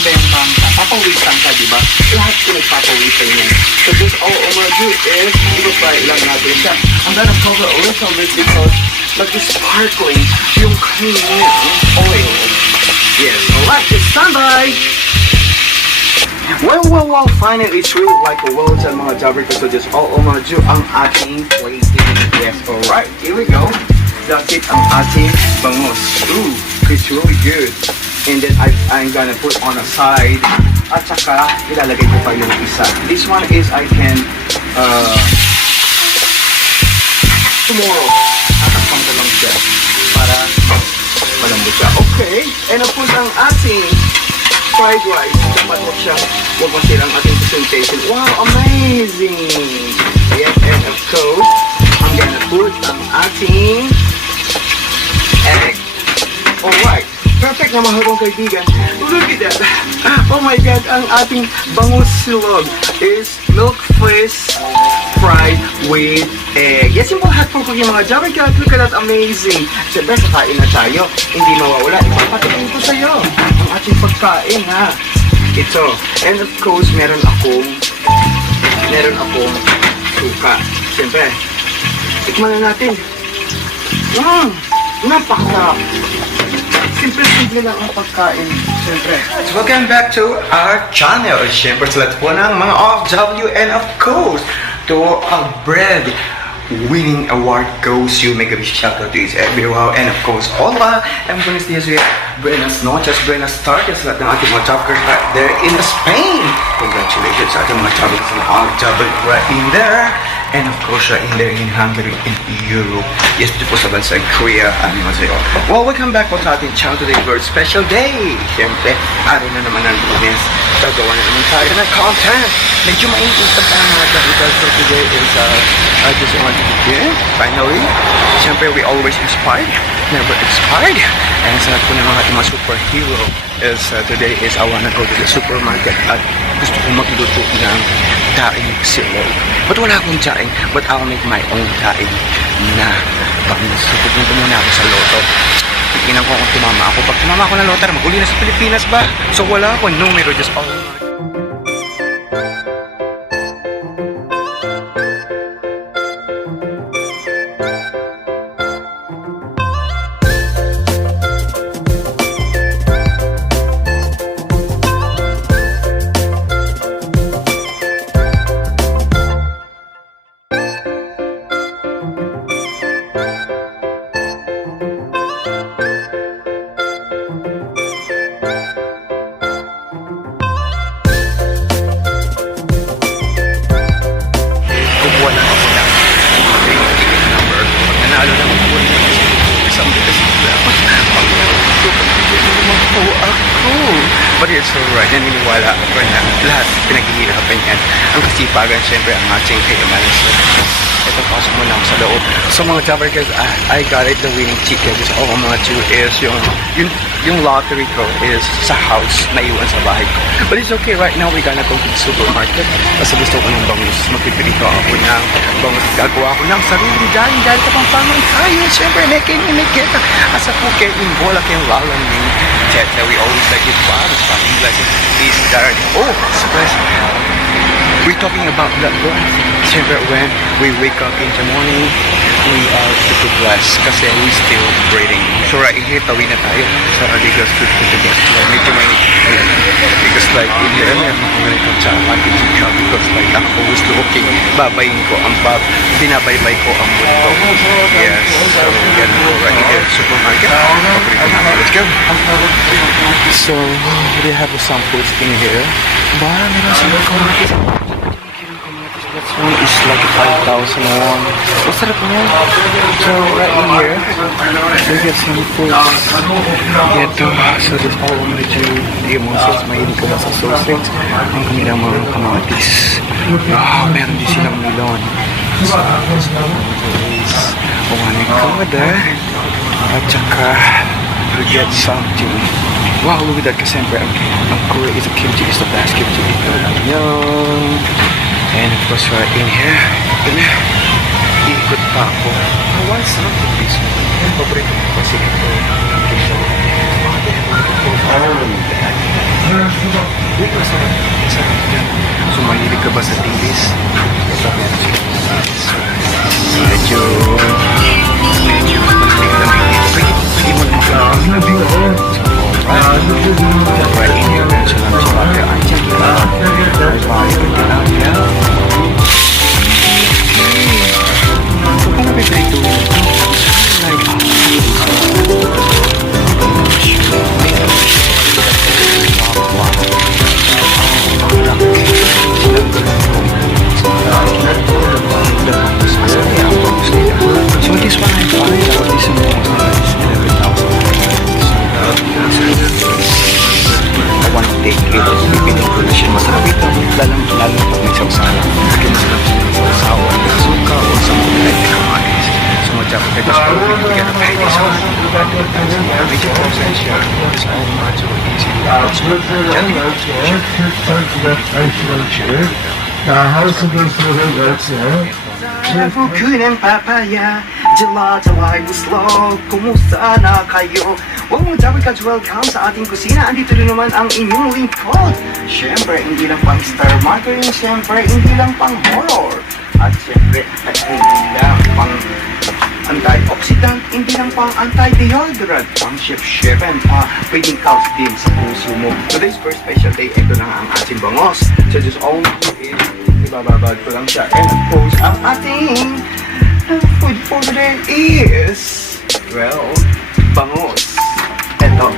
bembang ka, papawisan ka, di ba? Lahat pinagpapawisan yan. So this all I'm gonna do is, i-fry lang natin siya. I'm gonna cover a little bit because nag-sparkling yung kanyang oil. Yes, alright, it's standby! Well, finally, it's really like a well done mga jobber kasi just all omaju ang ating plating. Yes, alright, here we go. That's it, ang ating bangus. Ooh, it's really good. And then I'm gonna put on a side. At saka, ilalagay ko pa yung isa. This one is I can, tomorrow, atakpan ko lang siya para malambot siya. Okay, and of course, ang ating fried rice, dapat huwag masira ang ating presentation. Wow, amazing! Yes, and of course, I'm gonna put ang ating egg. Alright, perfect na mga kong kaibigan. Look at that! Oh my God, ang ating bangus silog is milk fish fried with egg. Yes, yung mga hotpot cookie mga Jabber Cat, look at that, amazing! Siyempre, sakain na tayo. Hindi mawawala. Ipapatikin ko sa'yo ang ating pagkain, ha? Ito. And of course, meron akong suka. Siyempre, tikman na natin. Napakasarap. Simple-simple lang ang pagkain. Siyempre. Welcome back to our channel. Siyempre sa lahat po ng mga OFW and of course, to our bread winning award goes you. Make a big shout out to his everyone. And of course, hola! I'm buenos dias, buenas noches, buenas tardes sa lahat ng ating mga jobbers right there in Spain. Congratulations sa ating mga jobbers and OFW right in there. And of course, in there in Hungary, in Europe. Yes, dito po sa bansa in Korea. Well, welcome back po sa ating channel today. Very special day. Siyempre, araw na naman ng Lunes. Gagawa na naman tayo ng content. Medyo mainit pa mga jobbers. So today is, I just want to begin. Finally, siyempre, we always inspired. Never expired. And sa lahat po ng mga ating mga superhero is today is I wanna go to the supermarket at gusto kong magluto ng daing silog. But wala akong daing, but I'll make my own daing na bangus. So pupunta muna ako sa loto. Tiginan ko kung tumama ako. Pag tumama ako ng loto, mag-uli na sa Pilipinas ba? So wala akong numero, just all but it's alright, naniniwala ako na lahat pinaghihirapan yan. Ang kasipagan, syempre, ang ating kayamanan. Ito, pasok mo lang sa loob. So mga Jabber guys, I got it, the winning ticket. So all I'm gonna do is yung lottery ko is sa house, naiwan sa bahay ko. But it's okay, right now we're gonna go to the supermarket. Kasi gusto ko ng bangus. Magpipili ko ako ng bangus. Gagawa ko ng sarili dahil ka pang pamang tayo. Syempre, make it. Asa po kayo, in bola kayong lalaming. Tete, we always like it. Wow, it's fucking blessed. Is that? Oh, blessed. We're talking about that one. Siyempre, when we wake up in the morning, we are super blessed kasi we still breathing. So right here, tawin na tayo sa legal street to the guest. Medyo may because like in here, meron akong ganito sa ating job because like I'm always looking, babayin ko ang binabaybay ko ang mundo. Yes, so yan po right here, supermarket. Let's go. So, they have some foods in here. Meron silang kamatis. That one is like 5,000 won. Masarap mo. So, right in here, we get some foods. Ito. So, this all I'm gonna do. Yung mga sauce, mahilig ko lang sa sausage. Ang kanilang mga kamatis. Wow, meron din silang melon. So, this one is one kumada. At saka, we get something. Wow, look at that. Kasi siyempre, ang Korea is a kimchi is the best kimchi. Ito lang yun. And of course, right in here, ikot pa ako. I want something this one. Paborito ko kasi ito. Uy, masarap. Masarap yan. So, mahilig ka ba sa tilis? Ito, meron silang tilis. Medyo malamig dito. Pwede mo lang right in here, meron silang chilapia. Ay, chilapia. So, kung nabibrito so this one I find out this is 11,000. I want to take it. Pipinig ko na siya. Masarap ito. Lalo pag may sawsawa. Kaya masarap siya ng sawsawa. Suka o something like kamatis. So much of it is going to get a pay this one. Medyo process siya. So much of it is Buko ng papaya, gelato ay buslog. Kumusta na kayo? Huwag mong dapat welcome sa ating kusina. Andito rin naman ang inyong lingkod. Siyempre, hindi lang pang star marketing. Siyempre, hindi lang pang horror. At siyempre, hindi lang pang antioxidant, hindi lang pang anti-deodorant, pang chef-chefen pa, pwedeng couch din sa puso mo. Today's first special day, ito na nga ang ating bangos. So just all we do is, ibababad ko lang siya. And of course, ang ating food for today is, well, bangos. Ito.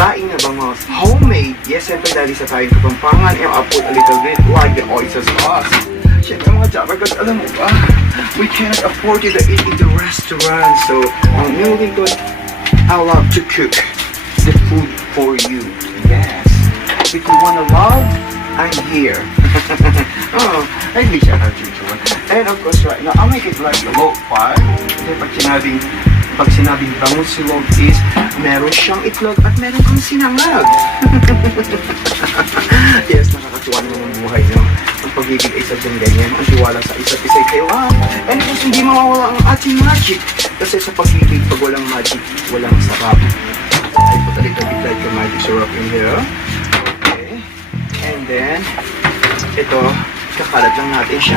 Daing na bangos. Homemade. Yes, siyempre dahil sa tayong kapampangan, I put a little bit like the oyster sauce. Siyempre mga Java, because alam mo ba, we can't afford to eat in the restaurant. So, ang inyong lingkod, I love to cook the food for you. Yes. If you wanna love, I'm here. Oh, ay hindi siya usual. And of course, right now, I'll make it like a low fire. Kasi pag sinabing bangus silog is, meron siyang itlog at meron kang sinangag. Yes, nakakatuwa naman ang buhay niyo. Ang pagiging isa dyan ganyan, ang tiwala sa isa't isa'y kailangan. And of course, hindi mawawala ang ating magic. Kasi sa pag-ibig, pag walang magic, walang sarap. I put a little bit like a magic syrup in here. Okay. And then, ito, kakalat lang natin siya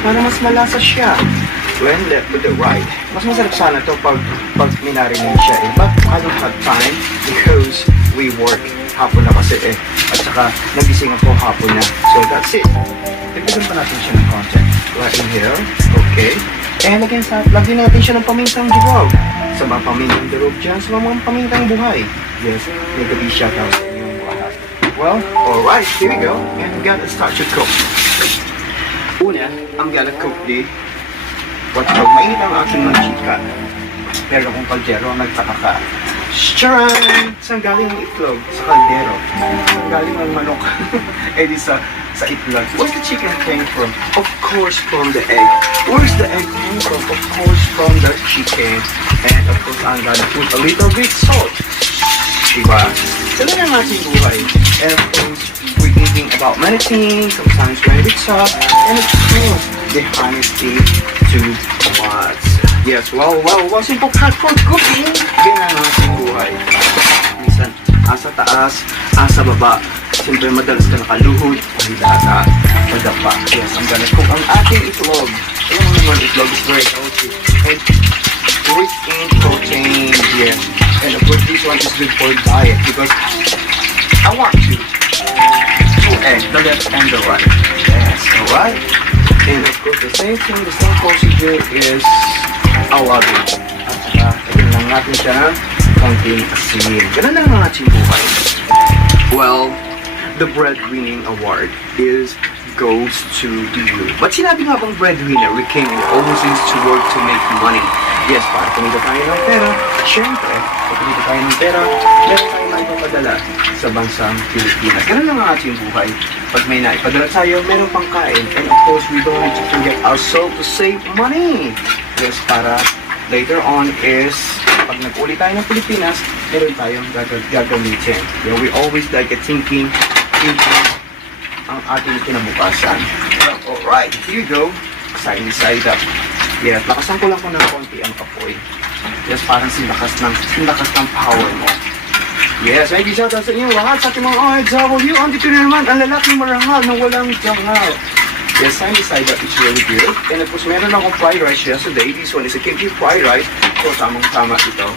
para mas malasa siya. When left with the right. Mas masarap sana to pag minarinate siya eh. But I don't have time because we work hapon na kasi eh. At saka nagising ako hapon na. So that's it. Tignan pa natin siya ng konti. Right in here. Okay. And again, lagyan natin siya ng pamintang durog. Sa mga pamintang durog dyan, sa mga pamintang buhay. Yes, may gabi siya tapos sa inyong lahat. Well, alright, here we go. And I'm gonna start to cook. Una, I'm gonna cook the pag mainit ang aking manchika. Pero kung kaldero ang nagtaka ka, charan! Saan galing ang itlog? Sa kaldero. Saan galing ang manok? Eh di sa itlog. Where's the chicken came from? Of course from the egg. Where's the egg came from? Of course from the chicken. And of course I'm gonna put a little bit salt. Diba? Ganun ang ating buhay. And of course, we're thinking about many things. Sometimes when it's up. And of course, the honesty to what? Yes, well, simple cut for cooking. Ganun ang ating buhay. Minsan, asa taas, asa baba. Siyempre, madalas ka nakaluhod. Ay, data, madapa. Yes, I'm gonna cook ang ating itlog. Alam mo naman, itlog is very healthy. And rich in protein, yes. And of course, this one is good for diet because I want to egg, the left and the right. Yes, alright. And of course, the same thing, the same procedure is awagin. At saka, tignan lang natin siya ng konting asin. Ganun lang ang ating buhay. Well, the breadwinning award goes to you. But sinabi nga bang breadwinner, we came in overseas to work to make money. Yes, para kumita tayo ng pera. Siyempre, pag kumita tayo ng pera, meron tayo maipapadala sa bansang Pilipinas. Ganun lang ang ating buhay. Pag may naipadala tayo, meron pang kain. And of course, we don't need to forget ourselves to save money. Yes, para later on is, pag nag-uli tayo ng Pilipinas, meron tayong gagamitin. Yeah, we always like thinking ang ating kinabukasan. Well, alright, here you go. Side up. Yes, lakasan ko lang po ng konti ang apoy. Yes, parang sinakas ng power mo. Yes, may shoutout sa inyo lahat sa ating mga OFW. Andito na naman ang lalaking marangal na walang dangal. Yes, sunny side up is really good. And of course, meron akong fried rice yesterday. This one is a kimchi fried rice. So, tamang-tama ito.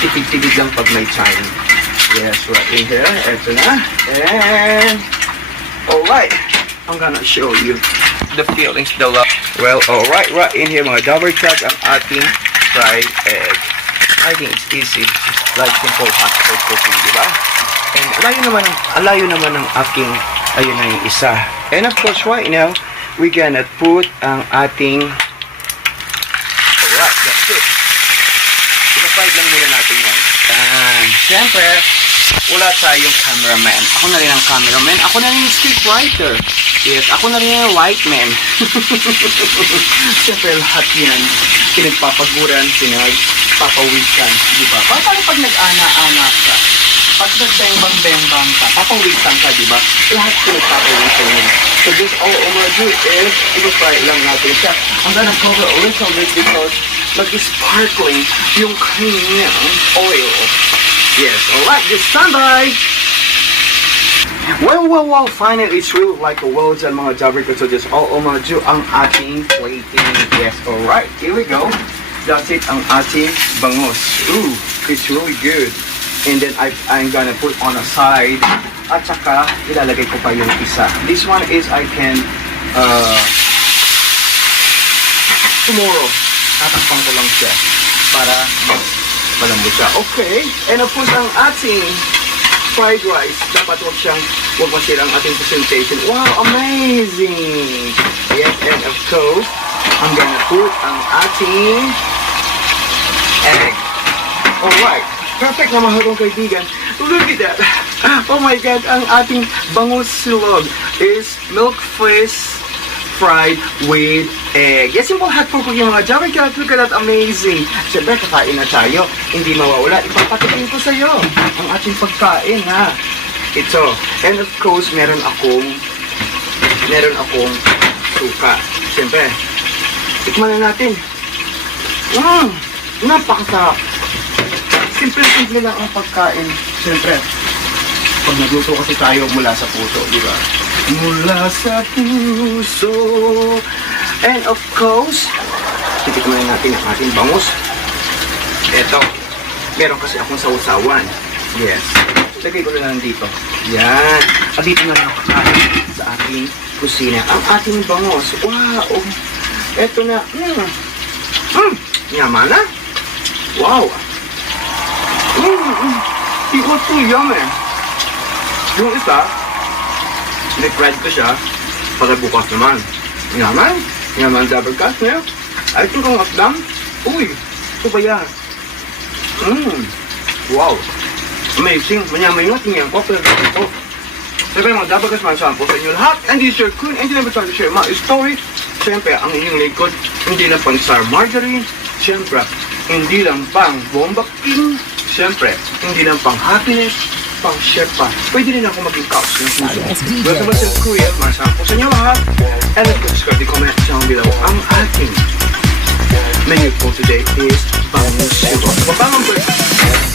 Tipid-tipid lang pag may time. Yes, right in here. Ito na. And, alright. I'm gonna show you the feelings, the love. Well, alright, right in here mga double crack ang ating fried egg. I think it's easy. It's like simple hot pot cooking, di ba? And alayo naman ang aking, ayun na yung isa. And of course, right now, we gonna put ang ating, alright, that's it. Ipapfried lang muna natin yan. And, syempre, wala tayong cameraman. Ako na rin ang cameraman. Ako na rin yung scriptwriter. Yes, ako na rin yung white man. Siyempre, lahat yan. Pinagpapaguran, pinagpapawisan. Di ba? Paano pag nag-ana-ana ka? Pag nagbembang-bembang ka, papawisan ka, di ba? Lahat pinagpapawisan yan. So this all I'm gonna do is, i-fry lang natin siya. I'm gonna cover a little bit because nag-sparkling yung kanyang oil. Yes, alright, just stand by! Well, finally, it's really like a well done mga jabber ko. So just all do ang ating plating. Yes, alright, here we go. That's it, ang ating bangus. Ooh, it's really good. And then I'm gonna put on a side. At saka, ilalagay ko pa yung isa. This one is I can, tomorrow, tatakpan ko lang siya para malambot siya. Okay, and of course, ang ating fried rice, dapat huwag masira ang ating presentation. Wow, amazing! Yes, and of course, I'm gonna put ang ating egg. Alright, perfect na mga kong kaibigan. Look at that! Oh my God, ang ating bangus silog is milk fish fried with egg. Yes, simple hot po yung mga Java Cat. Look at that, amazing. Siyempre, kakain na tayo. Hindi mawawala. Ipapatikin ko sa'yo ang ating pagkain, ha. Ito. And of course, meron akong suka. Siyempre, tikman na natin. Napakasarap. Simple-simple lang ang pagkain. Siyempre, pag nagluto kasi tayo mula sa puso, di ba? Mula sa puso. And of course, titikman natin ang ating bangus. Eto, meron kasi akong sausawan. Yes. Lagay ko na lang dito. Yan. At dito na lang ako sa ating kusina. Ang ating bangus. Wow. Eto na. Yaman na. Wow. It was too yummy. Yung isa, nag-fried ko siya para bukas naman. Yaman double cut niya. Ay, ito kong asdam. Uy, ito ba yan? Wow. Amazing. Manyamay nyo, tingnan ko. Pero ito. Siyempre mga double cut man sample sa inyo lahat. And this is your queen. And hindi naman tayo share mga story. Siyempre, ang inyong likod, hindi lang pang star margarine. Siyempre, hindi lang pang bomba king. Siyempre, hindi lang pang happiness. Pang chef pa. Pwede rin ako maging couch ng puso. Welcome back to Korea. Masampo sa inyo lahat. And of course, comment down below. Ang ating menu for today is bangus silog.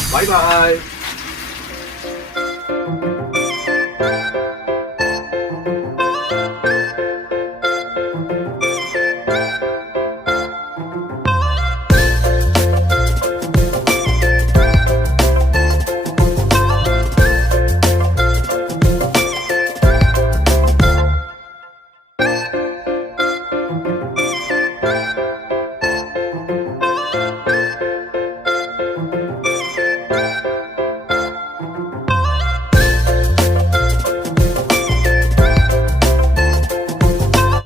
Bye-bye!